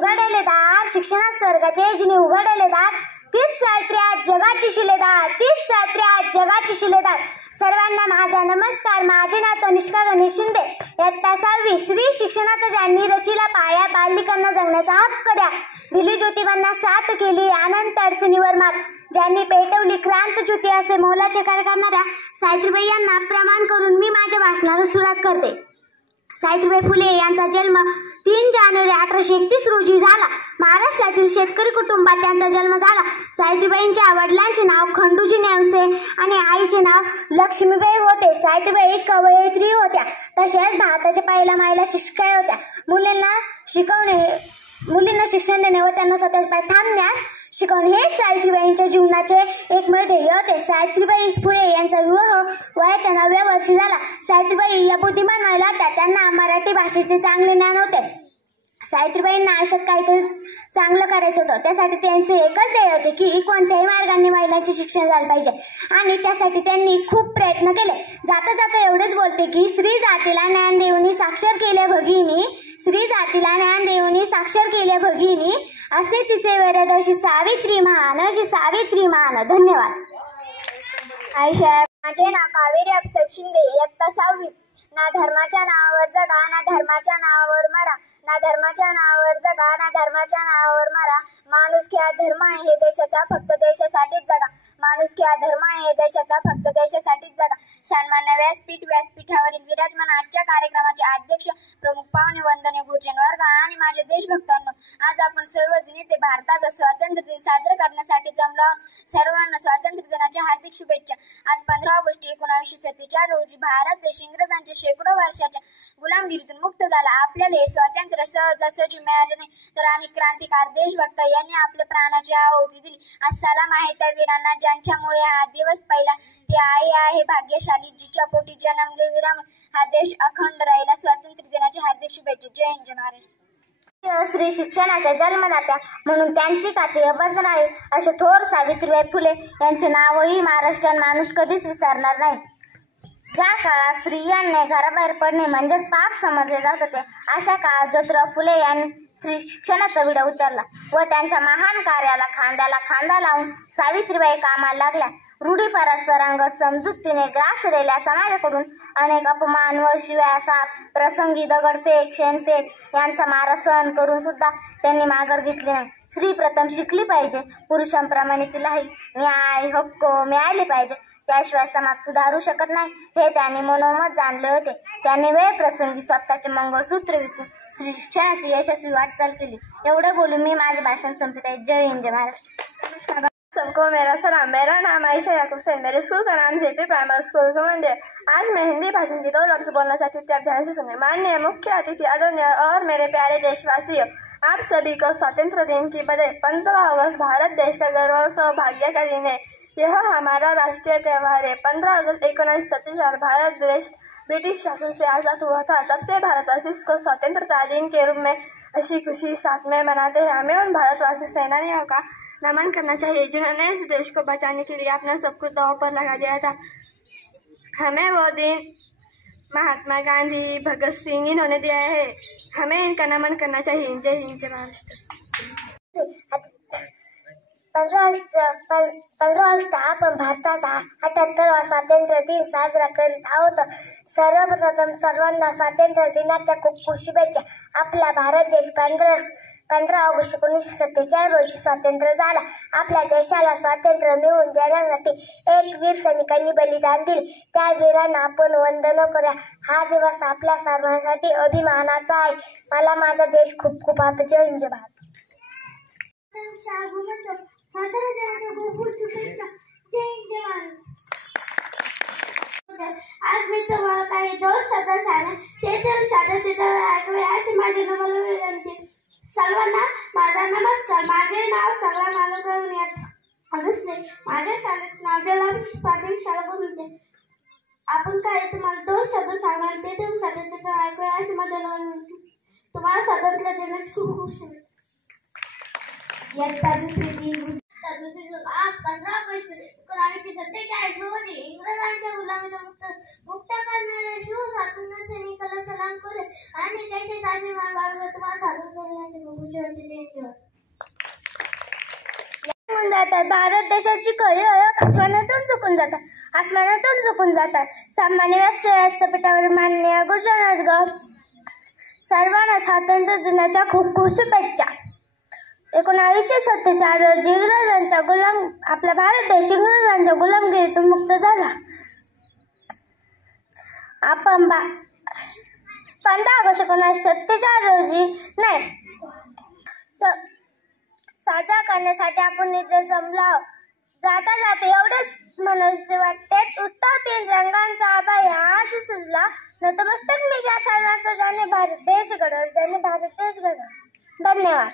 उघडले दार, शिक्षणात स्वर्गाचे जिने उघडले दार, तीच सावित्री आज जगाची शिलेदार, तीच सावित्री आज जगाची शिलेदार. सर्वांना माझा नमस्कार. माझे नाव तनिष्का गणेश शिंदे. इयत्ता 6वी. श्री शिक्षणाचा ज्यांनी रचिला पाया, बालकांना जगण्याचा हक्क द्या. दिली ज्योतिबांना साथ केली अनंत अडचणीवर मात, ज्यांनी पेटवली क्रांत ज्योती असे मोलाचे कार्य करणाऱ्या सावित्रीबाई यांना प्रणाम करून मी माझ्या भाषणाला सुरुवात करते. सावित्रीबाई फुले यांचा जन्म 3 जानेवारी 1831 रोजी झाला. महाराष्ट्रातील शेतकरी कुटुंबात त्यांचा जन्म झाला. सावित्रीबाईंच्या वडिलांचे नाव खंडूजी नेवसे आणि आईचे नाव लक्ष्मीबाई होते. सावित्रीबाई कवयित्री होत्या, तसेच भारताच्या पहिल्या महिला शिक्षिका होत्या. मुलींना शिक्षण देणे व त्यांना स्वतःच्या पाय थांबण्यास शिकवणे हे सावित्रीबाईंच्या जीवनाचे एकमेव ध्येय होते. सावित्रीबाई फुले यांचा विवाह वयाच्या 9व्या वर्षी झाला. सावित्रीबाई या बुद्धिमान महिला होत्या. त्यांना मराठी भाषेचे चांगले ज्ञान होते. सावित्रीबाईंना आयुष्यात काहीतरी चांगलं करायचं होतं. त्यासाठी त्यांचे एकच ध्येय होते की कोणत्याही मार्गाने महिलांचे शिक्षण झाले पाहिजे आणि त्यासाठी त्यांनी खूप प्रयत्न केले. जाता जाता एवढेच बोलते की स्त्री जातीला ज्ञान देऊनी साक्षर केले भगिनी, स्त्री जातीला ज्ञान देऊनी साक्षर केले भगिनी, असे तिचे वरद अशी सावित्री महान, अशी सावित्री महान. धन्यवाद. माझे नाव कावेरी अफसर शिंदे. इयत्ता 6वी. ना धर्माच्या नावावर जगा, ना धर्माच्या नावावर मरा, ना धर्माच्या नावावर जगा, ना धर्माच्या नावावर मरा. माणुसकी हा धर्म आहे हे देशाचा, फक्त देशासाठीच जगा. माणुसकी हा धर्म आहे हे देशाचा, फक्त देशासाठीच जगा. सन्मान्य व्यासपीठावरील विराजमान आजच्या कार्यक्रमाचे अध्यक्ष, प्रमुख पाहुणे, वंदनीय गुरुजन वर्ग आणि माझे देशभक्तांनो, आज आपण सर्वजण इथे भारताचा स्वातंत्र्य दिन साजरा करण्यासाठी जमलो आहोत. सर्वांना स्वातंत्र्य दिनाच्या हार्दिक शुभेच्छा. आज 15 ऑगस्ट 1947 रोजी भारत देश इंग्रजांच्या शेकडो वर्षाच्या गुलामगिरीतून मुक्त झाला. आपल्याला हे स्वातंत्र्य सहजासहजी मिळाले नाही, तर अनेक क्रांतिकार देशभक्त यांनी आपल्या प्राणाची आहुती दिली. आज सलाम आहे त्या वीरांना ज्यांच्यामुळे हा दिवस पहिला. ती आई आहे भाग्यशाली जिच्या पोटी जन्मले वीरांनो, हा देश अखंड राहिला. स्वातंत्र्य दिनाची हार्दिक शुभेच्छा. जय हिंद, जय महाराष्ट्र. स्त्री शिक्षणाच्या जन्मदात्या म्हणून त्यांची काती अबज राहील असे थोर सावित्रीबाई फुले यांचे नावही महाराष्ट्रात माणूस कधीच विसरणार नाही. ज्या काळात स्त्रियांनी घराबाहेर पडणे म्हणजेच पाप समजले जात होते, अशा काळात ज्योतिराव फुले यांनी स्त्री शिक्षणाचा विडा उचलला व त्यांच्या महान कार्याला खांद्याला खांदा लावून सावित्रीबाई कामाला लागल्या. रूढी परस्परांगत समजुतीने ग्रासलेल्या समाजाकडून अनेक अपमान व शिव्या, शाप, प्रसंगी दगडफेक, शेणफेक यांचा मारा सहन करून सुद्धा त्यांनी माघार घेतली नाही. स्त्री प्रथम शिकली पाहिजे, पुरुषांप्रमाणे तिलाही न्याय हक्क मिळाले पाहिजे, त्याशिवाय समाज सुधारू शकत नाही हे त्यांनी मनोमत जाणले होते. त्यांनी वेळ प्रसंगी स्वतःचे मंगळसूत्र विकून स्त्री शिक्षणाची यशस्वी वाटचाल केली. एवढे बोलून मी माझे भाषण संपवित आहे. जय हिंद, जय महाराष्ट्र. सबको मेरा सलाम. मेरा नाम आयशा याकूब सैन. मेरे स्कूल का नाम जेपी प्राइमरी स्कूल मंदिर. आज मैं हिंदी भाषा की 2 लफ्ज बोलना चाहती हूँ, आप ध्यान से सुनिए. माननीय मुख्य अतिथि, आदरणीय और मेरे प्यारे देशवासियों, आप सभी को स्वतंत्र दिन की बधाई. 15 अगस्त भारत देश का गौरव और सौभाग्य का दिन है. यह हमारा राष्ट्रीय त्यौहार है. 15 अगस्त 1947 भारत देश ब्रिटिश शासन से आज़ाद हुआ था. तब से भारतवासी इसको स्वतंत्रता दिन के रूप में अच्छी खुशी साथ में मनाते हैं. हमें उन भारतवासी सेनानियों का नमन करना चाहिए जिन्होंने इस देश को बचाने के लिए अपना सब कुछ दांव पर लगा दिया था. हमें वो दिन महात्मा गांधी, भगत सिंह इन्होंने दिया है. हमें इनका नमन करना चाहिए. जय हिंद, जय महाराष्ट्र. 15 ऑगस्ट आपण भारताचा 78वा स्वातंत्र्य दिन साजरा करीत आहोत. सर्वप्रथम सर्वांना स्वातंत्र्य दिनाच्या खूप खूप शुभेच्छा. आपला भारत देश 15 ऑगस्ट 1947 रोजी स्वतंत्र झाला. आपल्या देशाला स्वातंत्र्य मिळवून देण्यासाठी एक वीर सैनिकांनी बलिदान दिले. त्या वीरांना आपण वंदन करूया. हा दिवस आपल्या सर्वांसाठी अभिमानाचा आहे. मला माझा देश खूप खूप आवडतो. जय हिंद, जय भारत. आज मी तुम्हाला काही 2 शब्द सांगेन. ते 2 शब्दाचे ऐकूया अशी माझी नम्र विनंती. सर्वांना माझा नमस्कार. माझे नाव सगळा मालक अनुश्री. माझ्या शाळेचे नाव जलाल प्राथमिक शाळा बोलते. आपण काय तुम्हाला 2 शब्द सांगणार. ते 2 शब्दाचे ऐकूया अशी माझी नम्र विनंती. तुम्हाला स्वातंत्र्य दिनाची खूप खूप शुभेच्छा. आज 15 ऑगस्ट 1947 रोजी इंग्रजांच्या गुलामीला मुक्त करणाऱ्या शिव स्वातंत्र्य सैनिकाला सलाम करे आणि त्याचे स्वाभिमान बाळगत स्वातंत्र्याचे जातात. भारत देशाची खरी ओळख आसमानातून झुकून जातात. सामान्य व्यासपीठावर माननीय गुरुजनवर्ग, सर्वांना स्वातंत्र्य दिनाच्या खूप खूप शुभेच्छा. 1947 रोजी आपला भारत देश इंग्रजांच्या गुलामगिरीतून मुक्त झाला. आपण 15 ऑगस्ट 1947 रोजी साजरा करण्यासाठी आपण इथे जमलो आहोत. जाता जाता एवढेच म्हणायचे वाटते, उत्सव 3 रंगांचा आभाळ आज सुचला. नतमस्तक मी या सर्वांचा ज्याने भारत देश घडवला. धन्यवाद.